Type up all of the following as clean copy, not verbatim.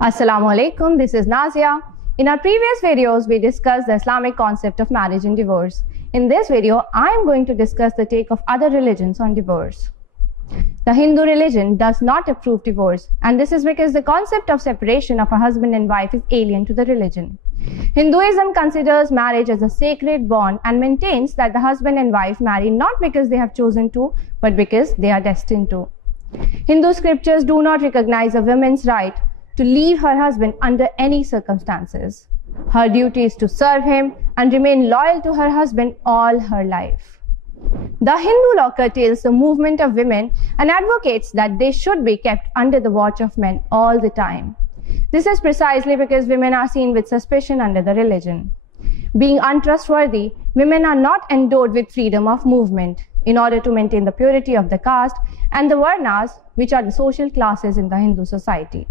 Assalamu alaikum, this is Nazia. In our previous videos, we discussed the Islamic concept of marriage and divorce. In this video, I am going to discuss the take of other religions on divorce. The Hindu religion does not approve divorce, and this is because the concept of separation of a husband and wife is alien to the religion. Hinduism considers marriage as a sacred bond and maintains that the husband and wife marry not because they have chosen to, but because they are destined to. Hindu scriptures do not recognize a woman's right to leave her husband under any circumstances. Her duty is to serve him and remain loyal to her husband all her life. The Hindu law curtails the movement of women and advocates that they should be kept under the watch of men all the time. This is precisely because women are seen with suspicion under the religion. Being untrustworthy, women are not endowed with freedom of movement in order to maintain the purity of the caste and the varnas, which are the social classes in the Hindu society.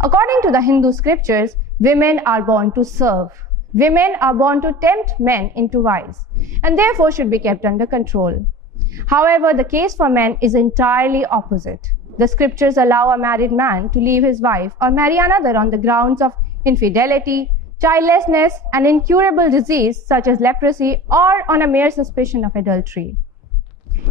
According to the Hindu scriptures, women are born to serve. Women are born to tempt men into vice and therefore should be kept under control. However, the case for men is entirely opposite. The scriptures allow a married man to leave his wife or marry another on the grounds of infidelity, childlessness, and incurable disease such as leprosy, or on a mere suspicion of adultery.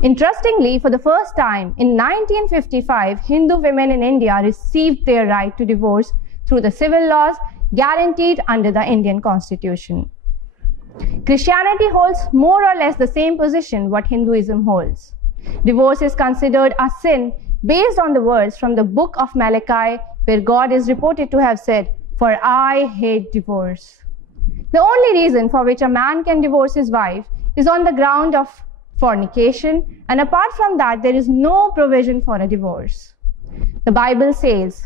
Interestingly, for the first time in 1955, Hindu women in India received their right to divorce through the civil laws guaranteed under the Indian Constitution. Christianity holds more or less the same position what Hinduism holds. Divorce is considered a sin based on the words from the book of Malachi, where God is reported to have said, "For I hate divorce." The only reason for which a man can divorce his wife is on the ground of fornication, and apart from that, there is no provision for a divorce. The Bible says,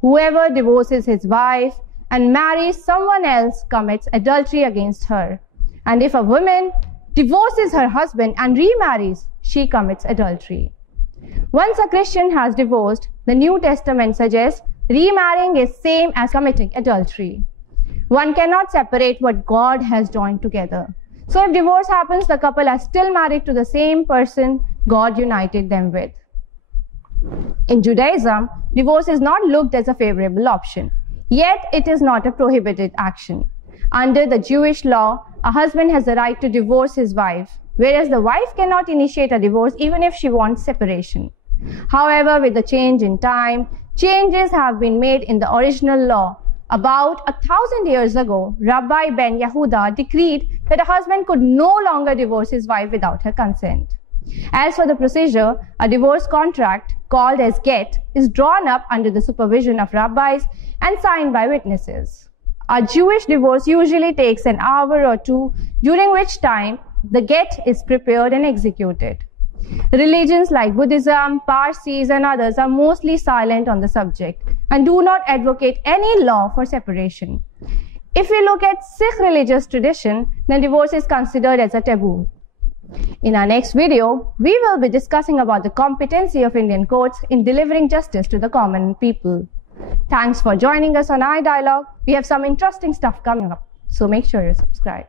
"Whoever divorces his wife and marries someone else commits adultery against her. And if a woman divorces her husband and remarries, she commits adultery." Once a Christian has divorced, the New Testament suggests remarrying is same as committing adultery. One cannot separate what God has joined together. So if divorce happens, the couple are still married to the same person God united them with. In Judaism, divorce is not looked as a favorable option, yet it is not a prohibited action. Under the Jewish law, a husband has the right to divorce his wife, whereas the wife cannot initiate a divorce even if she wants separation. However, with the change in time, changes have been made in the original law. About 1,000 years ago, Rabbi Ben Yehuda decreed that a husband could no longer divorce his wife without her consent. As for the procedure, a divorce contract, called as get, is drawn up under the supervision of rabbis and signed by witnesses. A Jewish divorce usually takes an hour or two, during which time the get is prepared and executed. Religions like Buddhism, Parsis, and others are mostly silent on the subject and do not advocate any law for separation. If we look at Sikh religious tradition, then divorce is considered as a taboo. In our next video, we will be discussing about the competency of Indian courts in delivering justice to the common people. Thanks for joining us on Idialogue. We have some interesting stuff coming up, so make sure you subscribe.